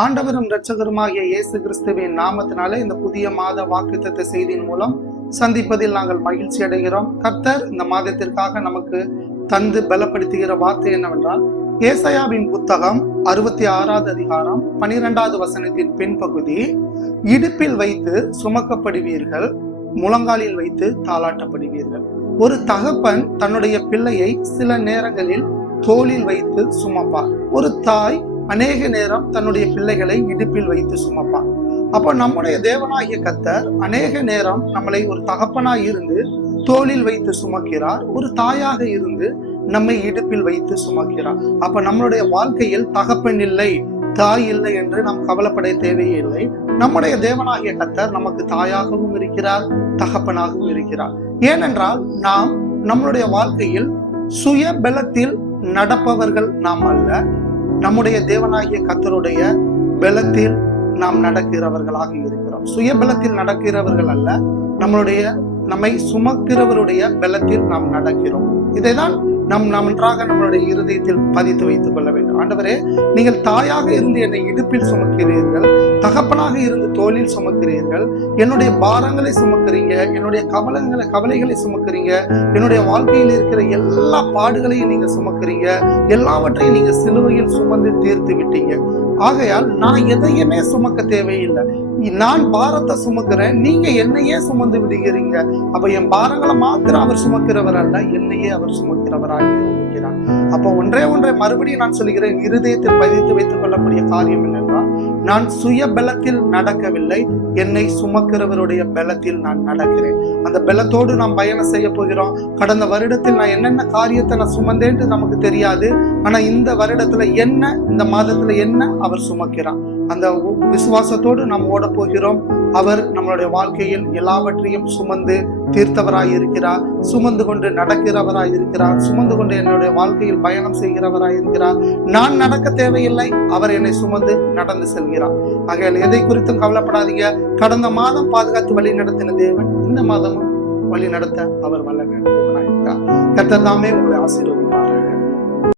ஆண்டவரும் இரட்சகருமாகிய இயேசு கிறிஸ்துவின் நாமத்தினாலே இந்த புதிய மாத வாக்குத்தத்த செய்தியின் மூலம் சந்திப்பதில் நாங்கள் மகிழ்ச்சி அடைகிறோம். கர்த்தர் இந்த மாதத்திற்காக நமக்கு தந்து பலப்படுத்துகிற வார்த்தை என்னவென்றால் ஏசையாவின் புத்தகம் அறுபத்தி ஆறாவது அதிகாரம் பனிரெண்டாவது வசனத்தின் பின்பகுதி இடுப்பில் வைத்து சுமக்கப்படுவீர்கள் முழங்காலில் வைத்து தாளாட்டப்படுவீர்கள். ஒரு தகப்பன் தன்னுடைய பிள்ளையை சில நேரங்களில் தோளில் வைத்து சுமப்பார். ஒரு தாய் அநேக நேரம் தன்னுடைய பிள்ளைகளை இடுப்பில் வைத்து சுமப்பார் அப்போ நம்முடைய தேவனாகிய கத்தர் அநேக நேரம் நம்மளை ஒரு தகப்பனாய் இருந்து தோளில் வைத்து சுமக்கிறார். ஒரு தாயாக இருந்து நம்மை இடுப்பில் வைத்து சுமக்கிறார். அப்ப நம்மளுடைய வாழ்க்கையில் தகப்பன் இல்லை தாய் இல்லை என்று நாம் கவலைப்பட தேவையில்லை நம்முடைய தேவனாகிய கத்தர் நமக்கு தாயாகவும் இருக்கிறார் தகப்பனாகவும் இருக்கிறார். ஏனென்றால் நாம் நம்மளுடைய வாழ்க்கையில் சுய பலத்தில் நடப்பவர்கள் நாம் அல்ல. நம்முடைய தேவனாகிய கத்தருடைய பலத்தில் நாம் நடக்கிறவர்களாக இருக்கிறோம். சுய பலத்தில் நடக்கிறவர்கள் அல்ல நம்மளுடைய நம்மை சுமக்கிறவருடைய பலத்தில் நாம் நடக்கிறோம். இதைதான் நம் நாம் நன்றாக நம்மளுடைய இருதயத்தில் பதித்து வைத்துக் கொள்ள வேண்டும். ஆண்டவரே நீங்கள் தாயாக இருந்து என்னை இடுப்பில் சுமக்கிறீர்கள் தகப்பனாக இருந்து தோளில் சுமக்கிறீர்கள் என்னுடைய பாரங்களை சுமக்கிறீங்க என்னுடைய கவலங்களை கவலைகளை சுமக்கிறீங்க என்னுடைய வாழ்க்கையில் இருக்கிற எல்லா பாடுகளையும் நீங்க சுமக்கிறீங்க எல்லாவற்றையும் நீங்க சிலுவையில் சுமந்து தீர்த்து விட்டீங்க. ஆகையால் நான் எதையுமே சுமக்க தேவையில்லை. நான் பாரத்தை சுமக்கிறேன் நீங்க என்னையே சுமந்து விடுகிறீங்க. அப்ப என் பாரங்களை மாத்திரம் அவர் சுமக்கிறவர் அல்ல என்னையே அவர் சுமக்கிறவராக இருக்கிறார். அப்போ ஒன்றே ஒன்றை மறுபடியும் நான் சொல்கிறேன் இருதயத்தில் பதித்து வைத்துக் கொள்ளக்கூடிய காரியம் என்ன? நான் சுய பலத்தில் நடக்கவில்லை. என்னை சுமக்கிறவருடைய பலத்தில் நான் நடக்கிறேன். அந்த பலத்தோடு நாம் பயணம் செய்ய போகிறோம். கடந்த வருடத்தில் நான் என்னென்ன காரியத்தை நான் சுமந்தேன்ட்டு நமக்கு தெரியாது. ஆனா இந்த வருடத்துல என்ன இந்த மாதத்துல என்ன அவர் சுமக்கிறான் அந்த விசுவாசத்தோடு நாம் ஓட போகிறோம். அவர் நம்மளுடைய வாழ்க்கையில் எல்லாவற்றையும் சுமந்து தீர்த்தவராய் இருக்கிறார் சுமந்து கொண்டு நடக்கிறவராய் இருக்கிறார் சுமந்து கொண்டு என்னுடைய வாழ்க்கையில் பயணம் செய்கிறவராய் இருக்கிறார் நான் நடக்க தேவையில்லை. அவர் என்னை சுமந்து நடந்து செல்கிறார். ஆகையால் எதை குறித்தும் கவலைப்படாதீங்க. கடந்த மாதம் பாதுகாத்து வழி நடத்தின தேவன் இந்த மாதமும் வழி நடத்த அவர் வல்ல தேவனாயிருக்கார் கத்தர் தாமே உங்களை ஆசீர்வதிப்பார்கள்